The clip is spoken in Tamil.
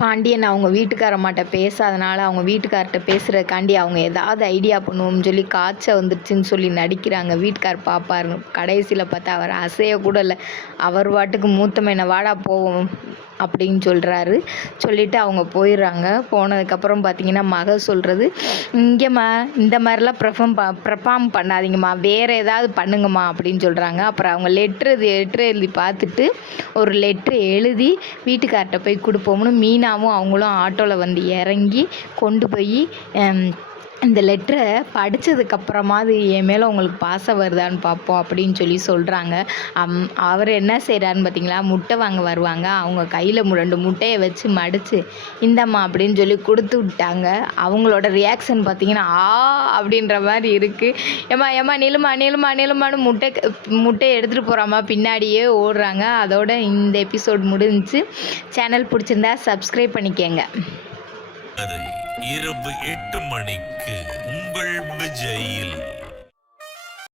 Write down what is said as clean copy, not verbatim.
பாண்டியன் அவங்க வீட்டுக்காரம்மாட்ட பேசாதனால அவங்க வீட்டுக்கார்ட்ட பேசுகிறதுக்காண்டி அவங்க ஏதாவது ஐடியா பண்ணுவோம்னு சொல்லி காய்ச்சல் வந்துருச்சுன்னு சொல்லி நடிக்கிறாங்க. வீட்டுக்கார் பார்ப்பாருன்னு கடைசியில் பார்த்தா அவர் அசைய கூட இல்லை. அவர் பாட்டுக்கு மூத்த மேனை வாடா போவோம் அப்படின்னு சொல்கிறாரு. சொல்லிவிட்டு அவங்க போயிடுறாங்க. போனதுக்கப்புறம் பார்த்திங்கன்னா மக சொல்கிறது, இங்கேம்மா இந்த மாதிரிலாம் ப்ரஃபார்ம் பண்ணாதீங்கம்மா, வேறு ஏதாவது பண்ணுங்கம்மா அப்படின்னு சொல்கிறாங்க. அப்புறம் அவங்க லெட்ரு எழுதி பார்த்துட்டு ஒரு லெட்ரு எழுதி வீட்டுக்கார்ட்ட போய் கொடுப்போம்னு மீனாவும் அவங்களும் ஆட்டோவில் வந்து இறங்கி கொண்டு போய் இந்த லெட்டரை படித்ததுக்கப்புறமாவது என் மேலே உங்களுக்கு பாசம் வருதான்னு பார்ப்போம் அப்படின்னு சொல்லி சொல்கிறாங்க. அவர் என்ன செய்கிறாருன்னு பார்த்தீங்களா, முட்டை வாங்க வருவாங்க. அவங்க கையில் 2 முட்டையை வச்சு மடித்து இந்தம்மா அப்படின்னு சொல்லி கொடுத்து விட்டாங்க. அவங்களோட ரியாக்ஷன் பார்த்தீங்கன்னா அப்படின்ற மாதிரி இருக்குது. ஏம்மா நிலுமான்னு முட்டையை எடுத்துகிட்டு போகிறாமா பின்னாடியே ஓடுறாங்க. அதோட இந்த எபிசோட் முடிஞ்சிச்சு. சேனல் பிடிச்சிருந்தா சப்ஸ்கிரைப் பண்ணிக்கங்க. இரவு 8 மணிக்கு உங்கள் விஜயில்.